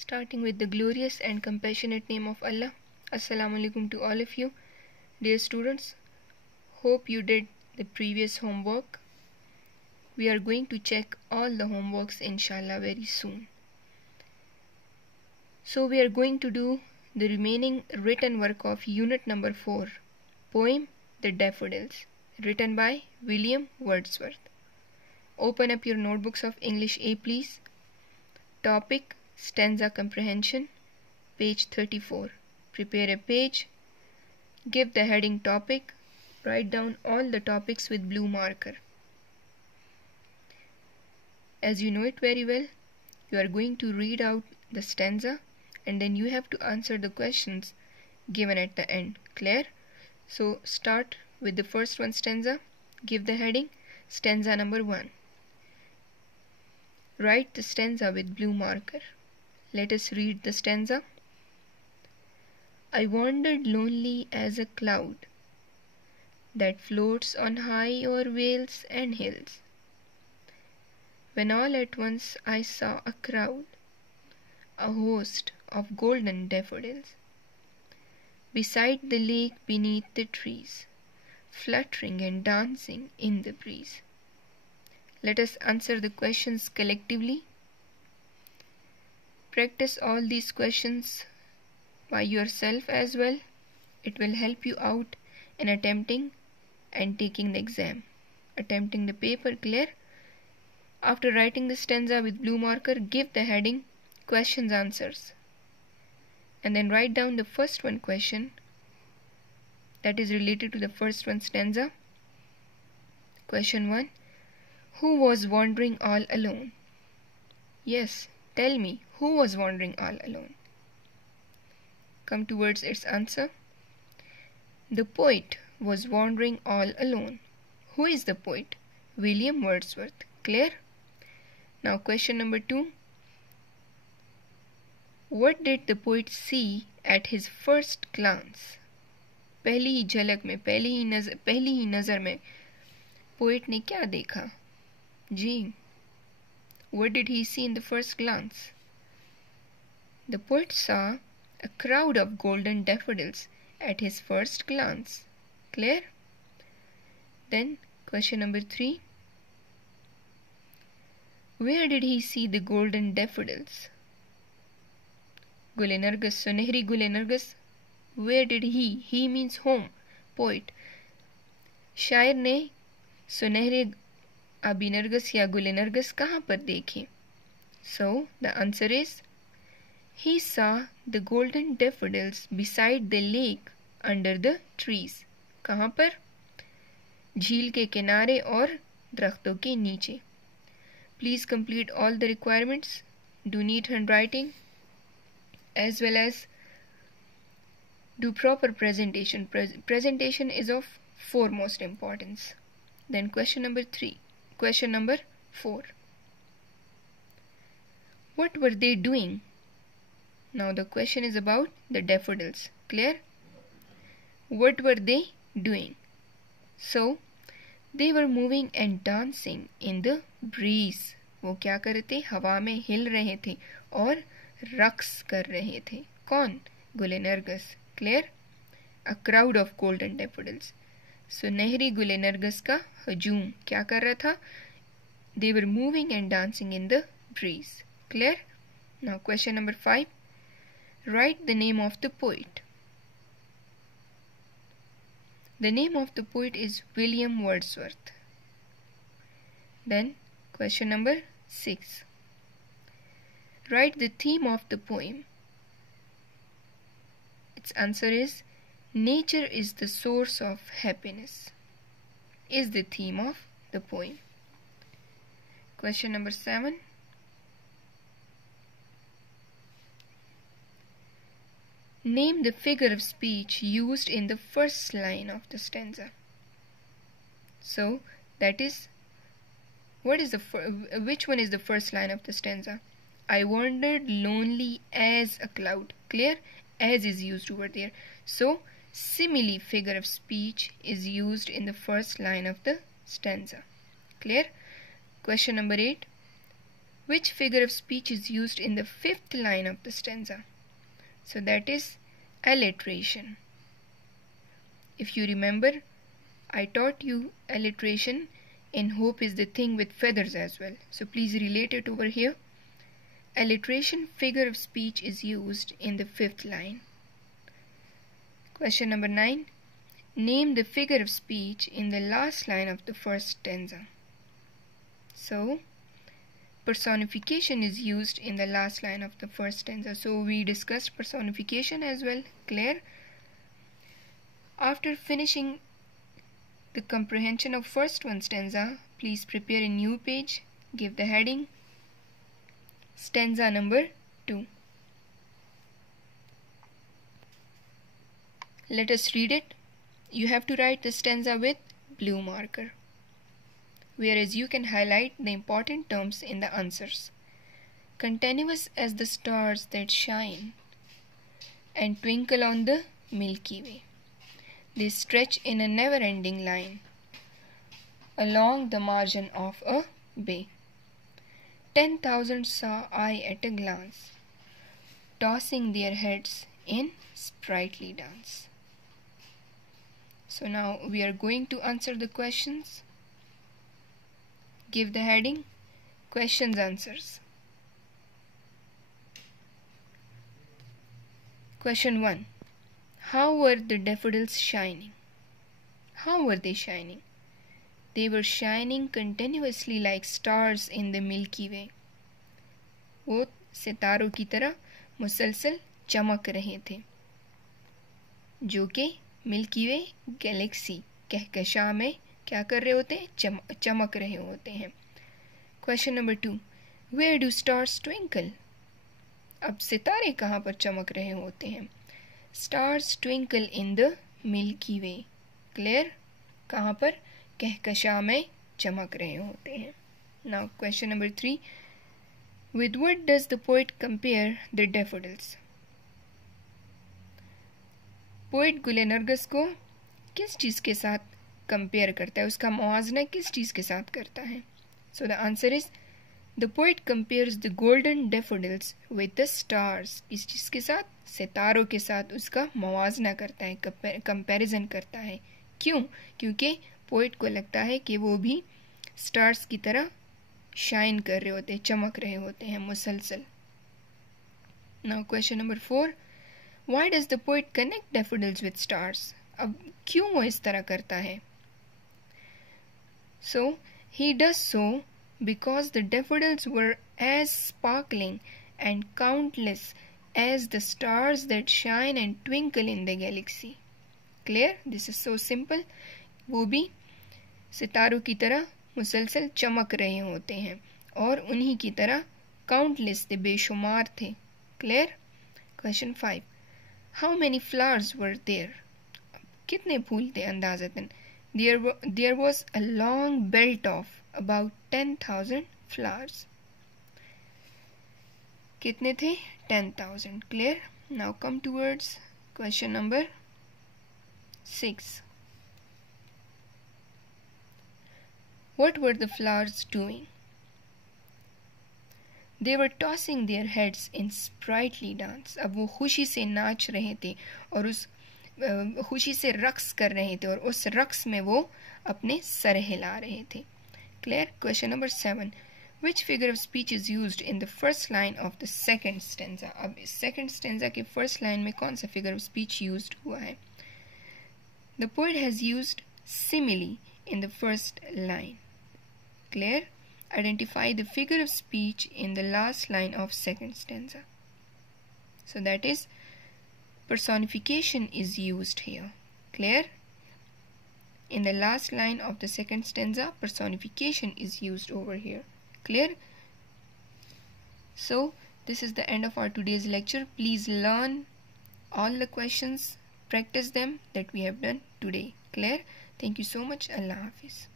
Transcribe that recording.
Starting with the glorious and compassionate name of Allah. Assalamu alaikum to all of you. Dear students, hope you did the previous homework. We are going to check all the homeworks inshallah very soon. So we are going to do the remaining written work of unit number 4, poem The Daffodils, written by William Wordsworth. Open up your notebooks of English A please. Topic Stanza Comprehension, page 34. Prepare a page, give the heading topic, write down all the topics with blue marker. As you know it very well, you are going to read out the stanza and then you have to answer the questions given at the end. Clear? So start with the first one stanza, give the heading, stanza number 1. Write the stanza with blue marker. Let us read the stanza. I wandered lonely as a cloud that floats on high o'er vales and hills, when all at once I saw a crowd, a host of golden daffodils, beside the lake beneath the trees, fluttering and dancing in the breeze. Let us answer the questions collectively. Practice all these questions by yourself as well. It will help you out in attempting and taking the exam, attempting the paper. Clear? After writing the stanza with blue marker, give the heading questions answers and then write down the first one question that is related to the first one stanza. Question 1. Who was wandering all alone? Yes, tell me, who was wandering all alone? Come towards its answer. The poet was wandering all alone. Who is the poet? William Wordsworth. Clear? Now question number 2. What did the poet see at his first glance? पहली ही झलक में, पहली ही नज़र में poet ने क्या देखा? जी, what did he see in the first glance? The poet saw a crowd of golden daffodils at his first glance. Clear? Then question number 3. Where did he see the golden daffodils? Gul-e-Nargis, sunehri Gul-e-Nargis. Where did he means whom? Poet. शायर ने सुनहरे आबी नरगिस या गुल-ए-नरगिस कहाँ पर देखे? So the answer is he saw the golden daffodils beside the lake under the trees. कहाँ पर? झील के किनारे और दरख्तों के नीचे. Please complete all the requirements. Do neat handwriting as well as do proper presentation. Presentation is of foremost importance. Then question number 4. What were they doing? Now the question is about the daffodils. Clear? What were they doing? So they were moving and dancing in the breeze. वो क्या कर रहे थे? हवा में हिल रहे थे और रक्स कर रहे थे. कौन? गुल-ए-नरगिस. Clear? A crowd of golden daffodils. सुनहरी गुल-ए-नरगिस का हजूम क्या कर रहा था? They were moving and dancing in the breeze. Clear? Now question number 5. Write the name of the poet. The name of the poet is William Wordsworth. Then question number 6. Write the theme of the poem. Its answer is nature is the source of happiness, is the theme of the poem. Question number 7. Name the figure of speech used in the first line of the stanza. So that is, which one is the first line of the stanza? I wandered lonely as a cloud. Clear? As is used over there. So simile figure of speech is used in the first line of the stanza. Clear? Question number 8. Which figure of speech is used in the fifth line of the stanza? So that is alliteration. If you remember, I taught you alliteration in Hope is the Thing with feathers as well. So please relate it over here. Alliteration figure of speech is used in the fifth line. Question number 9. Name the figure of speech in the last line of the first stanza. So, personification is used in the last line of the first stanza. So we discussed personification as well. Clear? After finishing the comprehension of first one stanza, please prepare a new page. Give the heading stanza number 2. Let us read it. You have to write the stanza with blue marker, whereas you can highlight the important terms in the answers. Continuous as the stars that shine and twinkle on the Milky Way, they stretch in a never-ending line along the margin of a bay. 10,000 saw I at a glance, tossing their heads in sprightly dance. So now we are going to answer the questions. Give the heading questions answers. Question 1. How were the daffodils shining? How were they shining? They were shining continuously like stars in the Milky Way. वो सितारों की तरह मुसलसल चमक रहे थे, जो कि मिल्की वे गैलेक्सी कहकशां में क्या कर रहे होते हैं? चमक रहे होते हैं. Question number 2. Where do stars twinkle? अब सितारे कहाँ पर चमक रहे होते हैं? Stars twinkle in the Milky Way. Clear? कहाँ पर? कहकशां में चमक रहे होते हैं. Now question number 3. With what does the poet compare the daffodils? Poet गुलेनर्गस को किस चीज़ के साथ कंपेयर करता है? उसका मुआवजा किस चीज़ के साथ करता है? So the answer is the poet compares the golden daffodils with the stars. किस चीज़ के साथ? सितारों के साथ उसका मुआवजा करता है, कंपैरिजन करता है. क्यों? क्योंकि पोइट को लगता है कि वो भी स्टार्स की तरह शाइन कर रहे होते हैं, चमक रहे होते हैं मुसलसल. Now question number 4. Why does the poet connect daffodils with stars? अब क्यों वो इस तरह करता है? So, he does so because the daffodils were as sparkling and countless as the stars that shine and twinkle in the galaxy. Clear? This is so simple. वो भी सितारों की तरह मुसलसल चमक रहे होते हैं और उन्हीं की तरह काउंटलेस थे, बेशुमार थे. Clear? Question 5. How many flowers were there? कितने फूल थे अंदाज़तन? There was a long belt of about 10,000 flowers. कितने थे? 10,000. Clear? Now come towards question number 6. What were the flowers doing? They were tossing their heads in sprightly dance. अब वो खुशी से नाच रहे थे और उस खुशी से रक्स कर रहे थे और उस रक्स में वो अपने सर हिला रहे थे. Clear? Question number 7. Which figure of speech is used in the first line of the second stanza? अब second stanza के first line में कौन सा figure of speech used हुआ है? The poet has used simile in the first line. Clear? Identify the figure of speech in the last line of second stanza. So that is personification is used here. Clear? In the last line of the second stanza, personification is used over here. Clear? So this is the end of our today's lecture. Please learn all the questions, practice them that we have done today. Clear? Thank you so much. Allah Hafiz.